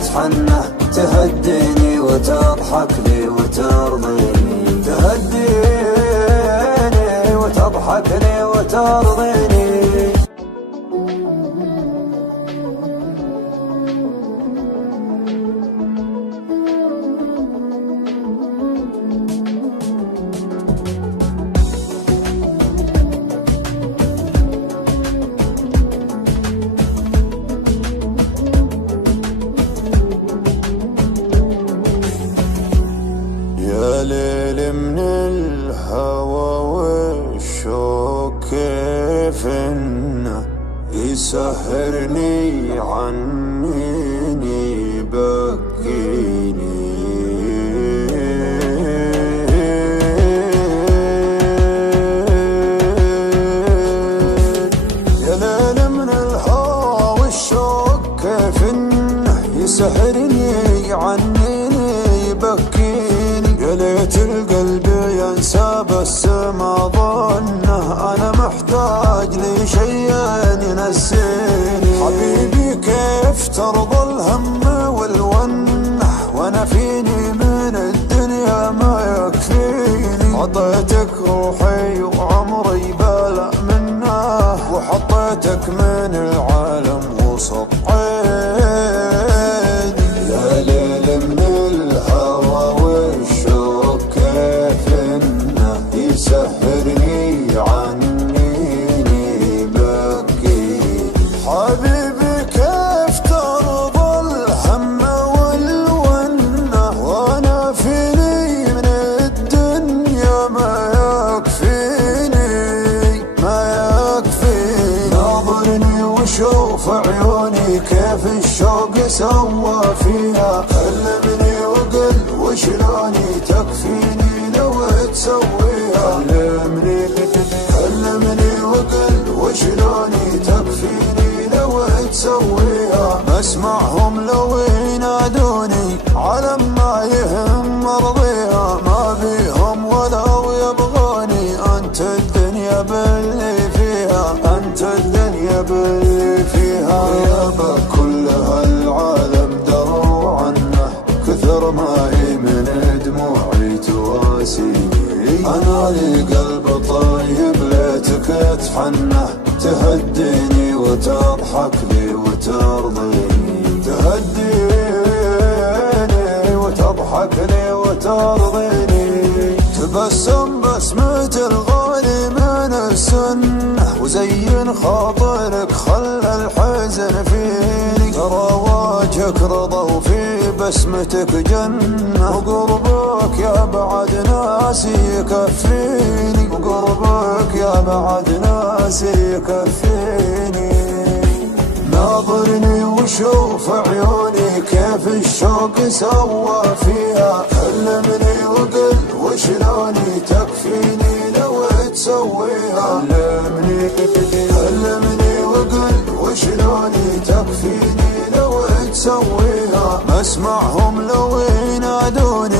تتحنى، تهديني وتضحك لي وترضيني، تهديني وتضحك لي وترضيني. يا ليل من الهوى والشوق كيف انه يسهرني عنيني يبكيني. يا ليل من الهوى والشوق كيف انه يسهرني عنيني يبكيني. يا ليت القلب ينسى بس ما ظنه انا محتاج لشيء ينسيني. حبيبي كيف ترضى الهم والونه وانا فيني من الدنيا ما يكفيني. عطيتك روحي وعمري بلا منه وحطيتك من العالم وسط عيني. يا ليل من الهوى والشوق كيف انه يسهرني عنيني يبكيني. حبيبي كيف ترضى الهم والونه وانا فيني من الدنيا ما يكفيني ما يكفيني. ناظرني وشوف عيوني كيف الشوق سوى فيها. كلمني وقل وشلوني تكفيني لو تسويها. كلمني وقل وشلوني تكفيني لو تسويها. اسمعهم لو ينادوني على ما يهم مرضيها. ما بيهم ولو يبغوني انت الدنيا باللي فيها. انت الدنيا باللي فيها. غيابك كل هالعالم دروا عنه كثر ما من دموعي تواسيني. انا لي قلب طيب ليتك تحنى، تهديني وتضحك لي وترضيني، تهديني وتضحك لي وترضيني. تبسم بسمة الغالي من السنة وزين خاطرك خلى الحزن فيني. ترى وجهك رضا وفي بسمتك جنة وقربك يا بعد ناسي يكفيني. وقربك يا بعد ناسي يكفيني. ناظرني وشوف عيوني كيف الشوق سوى فيها. كلمني وقل وشلوني تكفيني لو تسويها. كلمني وقل وشلوني تكفيني لو تسويها. اسمعهم لو ينادوني